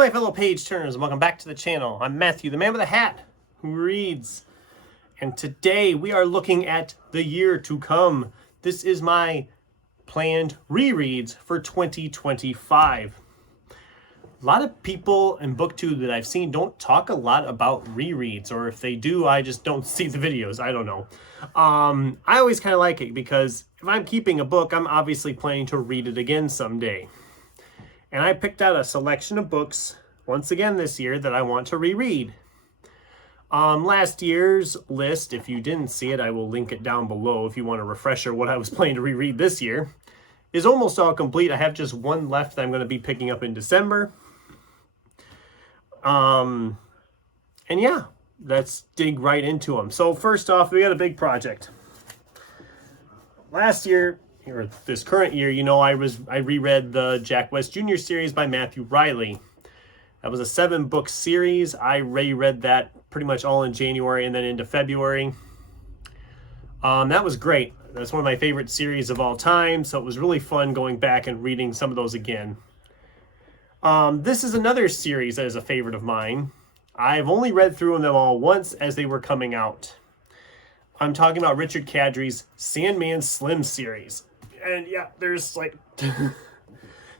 my fellow page turners, and welcome back to the channel. I'm Matthew, the man with a hat who reads. And today we are looking at the year to come. This is my planned rereads for 2025. A lot of people in BookTube that I've seen don't talk a lot about rereads, or if they do, I just don't see the videos. I don't know. I always kind of like it because if I'm keeping a book, I'm obviously planning to read it again someday. And I picked out a selection of books once again this year that I want to reread. Last year's list, if you didn't see it, I will link it down below if you want a refresher what I was planning to reread this year, is almost all complete. I have just one left that I'm going to be picking up in December. And yeah, let's dig right into them. So first off, we got a big project. Last year, or this current year, you know, I reread the Jack West Jr. series by Matthew Reilly. That was a 7-book series. I reread that pretty much all in January and then into February. That was great. That's one of my favorite series of all time, so it was really fun going back and reading some of those again. This is another series that is a favorite of mine. I've only read through them all once as they were coming out. I'm talking about Richard Kadri's Sandman Slim series. And yeah, there's like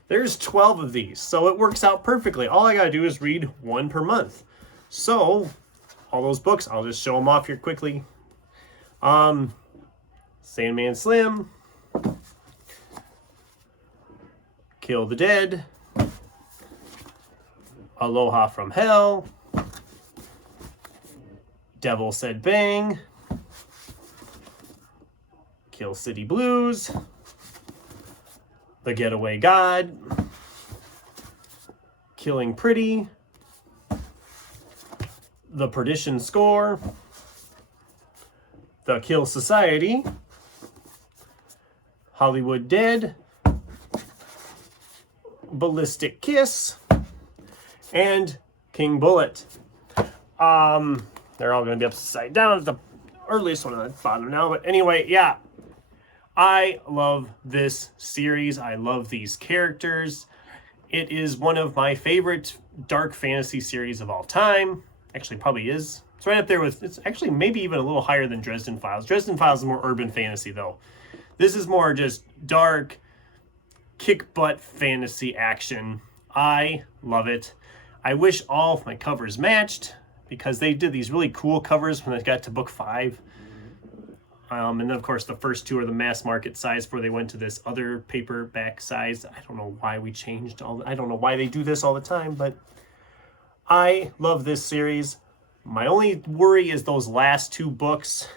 there's 12 of these, so it works out perfectly. All I gotta do is read one per month. So all those books, I'll just show them off here quickly. Sandman Slim, Kill the Dead, Aloha from Hell, Devil Said Bang, Kill City Blues, The Getaway God, Killing Pretty, The Perdition Score, The Kill Society, Hollywood Dead, Ballistic Kiss, and King Bullet. They're all going to be upside down at the earliest one at the bottom now, but anyway, yeah. I love this series. I love these characters. It is one of my favorite dark fantasy series of all time. Actually, probably is. It's right up there with, it's actually maybe even a little higher than Dresden Files. Dresden Files is more urban fantasy, though. This is more just dark, kick-butt fantasy action. I love it. I wish all of my covers matched because they did these really cool covers when I got to book 5. And then, of course, the first 2 are the mass market size before they went to this other paperback size. I don't know why we changed I don't know why they do this all the time, but I love this series. My only worry is those last 2 books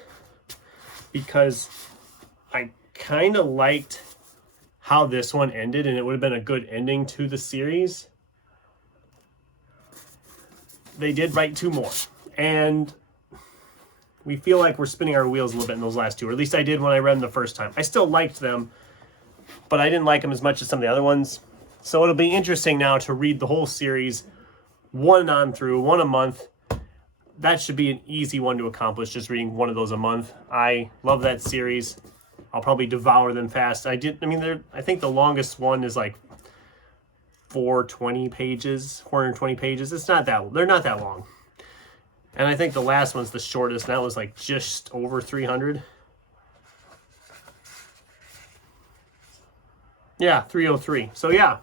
because I kind of liked how this one ended, and it would have been a good ending to the series. They did write 2 more, and we feel like we're spinning our wheels a little bit in those last 2, or at least I did when I read them the first time. I still liked them, but I didn't like them as much as some of the other ones. So it'll be interesting now to read the whole series, one on through, one a month. That should be an easy one to accomplish, just reading one of those a month. I love that series. I'll probably devour them fast. I think the longest one is like 420 pages. It's not that, they're not that long. And I think the last one's the shortest, and that was like just over 300. Yeah, 303. So yeah,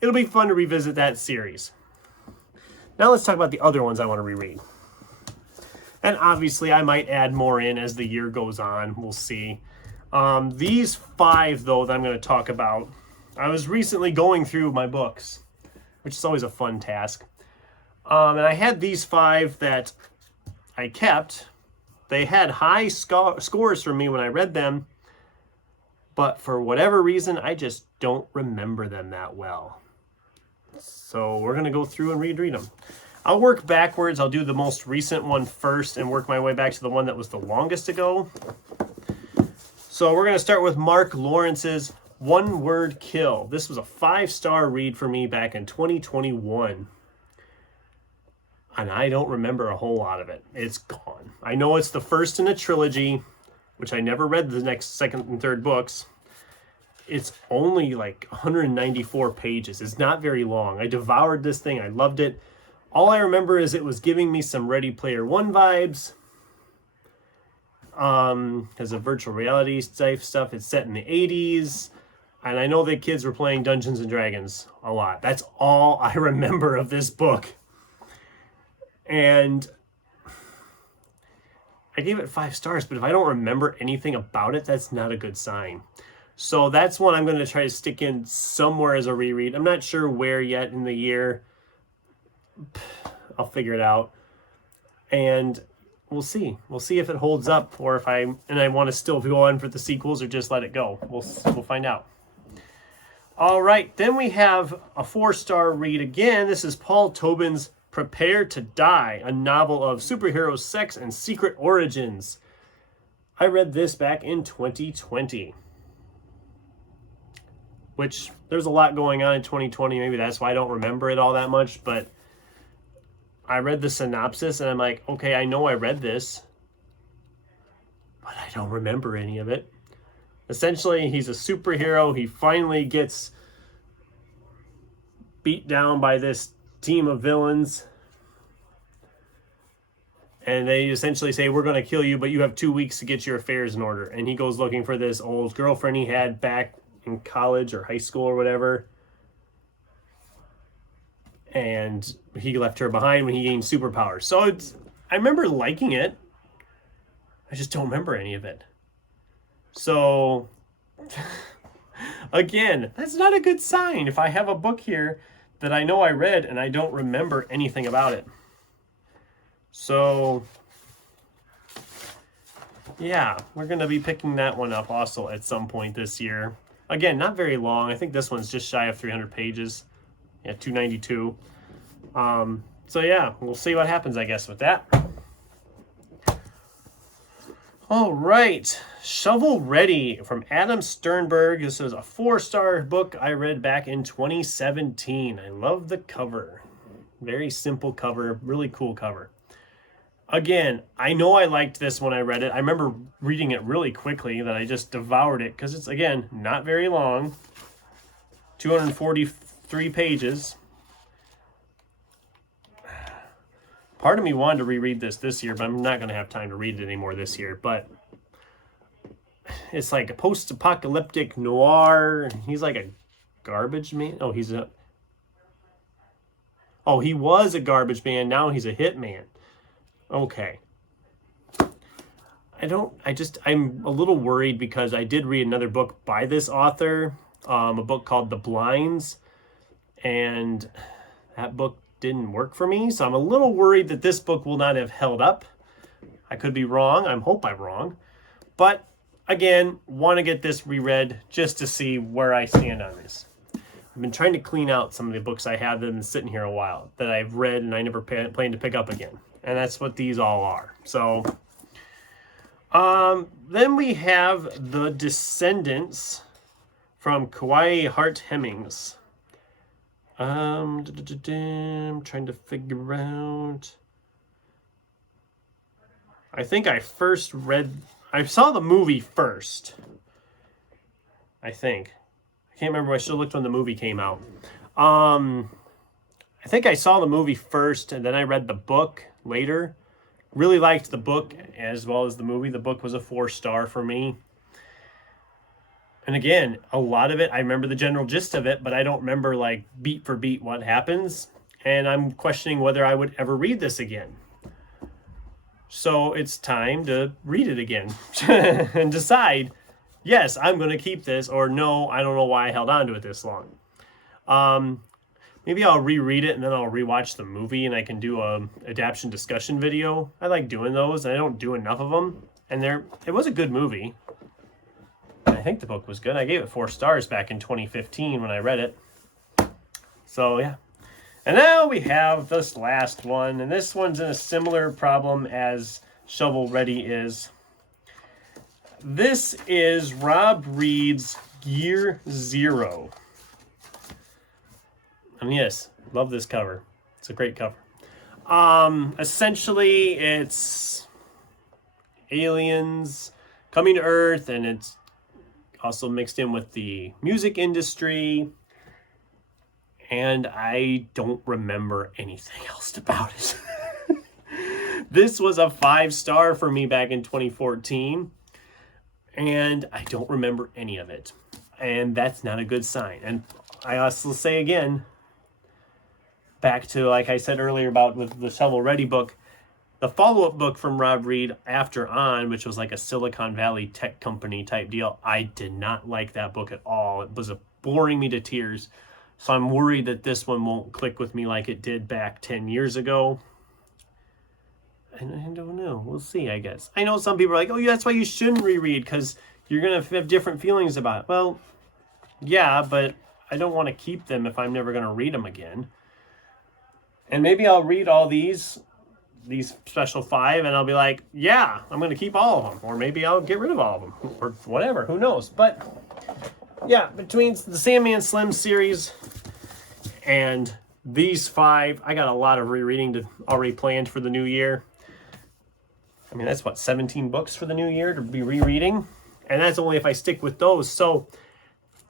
it'll be fun to revisit that series. Now let's talk about the other ones I want to reread. And obviously I might add more in as the year goes on. We'll see. These 5, though, that I'm going to talk about, I was recently going through my books, which is always a fun task. And I had these 5 that I kept. They had high scores for me when I read them, but for whatever reason, I just don't remember them that well. So we're going to go through and read them. I'll work backwards. I'll do the most recent one first and work my way back to the one that was the longest ago. So we're going to start with Mark Lawrence's One Word Kill. This was a 5-star read for me back in 2021. And I don't remember a whole lot of it. It's gone. I know it's the first in a trilogy, which I never read the next, second, and third books. it's only like 194 pages. It's not very long. I devoured this thing. I loved it. All I remember is it was giving me some Ready Player One vibes. Because of virtual reality type stuff. It's set in the 80s. And I know that kids were playing Dungeons and Dragons a lot. That's all I remember of this book. And I gave it 5 stars, but if I don't remember anything about it, that's not a good sign. So that's one I'm going to try to stick in somewhere as a reread. I'm not sure where yet in the year. I'll figure it out. And we'll see. We'll see if it holds up, or if I want to still go on for the sequels or just let it go. We'll find out. All right, then we have a 4-star read again. This is Paul Tobin's Prepare to Die, a novel of superhero sex and secret origins. I read this back in 2020. Which, there's a lot going on in 2020. Maybe that's why I don't remember it all that much. But I read the synopsis and I'm like, okay, I know I read this. But I don't remember any of it. Essentially, he's a superhero. He finally gets beat down by this team of villains. And they essentially say, we're going to kill you, but you have 2 weeks to get your affairs in order. And he goes looking for this old girlfriend he had back in college or high school or whatever. And he left her behind when he gained superpowers. So I remember liking it. I just don't remember any of it. So, again, that's not a good sign if I have a book here that I know I read and I don't remember anything about it. So, yeah, we're going to be picking that one up also at some point this year. Again, not very long. I think this one's just shy of 300 pages. Yeah, 292. So, yeah, we'll see what happens, I guess, with that. All right, Shovel Ready from Adam Sternberg. This is a 4-star book I read back in 2017. I love the cover. Very simple cover, really cool cover. Again, I know I liked this when I read it. I remember reading it really quickly, that I just devoured it because it's, again, not very long. 243 pages. Part of me wanted to reread this year, but I'm not going to have time to read it anymore this year. But it's like a post-apocalyptic noir. He's like a garbage man. He was a garbage man. Now he's a hitman. Okay. I'm a little worried because I did read another book by this author, a book called The Blinds, and that book didn't work for me. So I'm a little worried that this book will not have held up. I could be wrong. I hope I'm wrong. But again, want to get this reread just to see where I stand on this. I've been trying to clean out some of the books I have that have been sitting here a while that I've read and I never planned to pick up again. And that's what these all are. So, then we have The Descendants from Kawhi Hart Hemmings. I'm trying to figure out. I think I saw the movie first. I think. I can't remember. I should have looked when the movie came out. I think I saw the movie first and then I read the book later. Really liked the book as well as the movie. The book was a 4-star for me. And again, a lot of it, I remember the general gist of it, but I don't remember like beat for beat what happens. And I'm questioning whether I would ever read this again. So it's time to read it again and decide, yes, I'm going to keep this, or no, I don't know why I held on to it this long. Maybe I'll reread it and then I'll rewatch the movie and I can do a adaptation discussion video. I like doing those. I don't do enough of them. And it was a good movie. I think the book was good. I gave it 4 stars back in 2015 when I read it. So, yeah. And now we have this last one. And this one's in a similar problem as Shovel Ready is. This is Rob Reed's Gear Zero. And yes, love this cover. It's a great cover. Essentially, it's aliens coming to Earth, and it's also mixed in with the music industry. And I don't remember anything else about it. This was a 5-star for me back in 2014. And I don't remember any of it. And that's not a good sign. And I also say again, back to like I said earlier about with the Shovel Ready book, the follow-up book from Rob Reed, After On, which was like a Silicon Valley tech company type deal, I did not like that book at all. It was boring me to tears. So I'm worried that this one won't click with me like it did back 10 years ago. And I don't know. We'll see, I guess. I know some people are like, oh, yeah, that's why you shouldn't reread, because you're going to have different feelings about it. Well, yeah, but I don't want to keep them if I'm never going to read them again. And maybe I'll read all these special 5, and I'll be like, yeah, I'm going to keep all of them. Or maybe I'll get rid of all of them. Or whatever. Who knows? But yeah, between the Sandman Slim series and these 5, I got a lot of rereading already planned for the new year. I mean, that's what, 17 books for the new year to be rereading? And that's only if I stick with those. So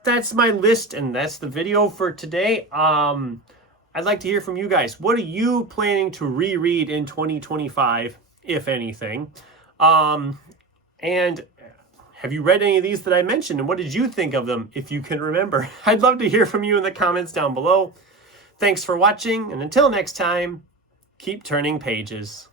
that's my list, and that's the video for today. I'd like to hear from you guys. What are you planning to reread in 2025, if anything? And have you read any of these that I mentioned, and what did you think of them, if you can remember? I'd love to hear from you in the comments down below. Thanks for watching, and until next time, keep turning pages.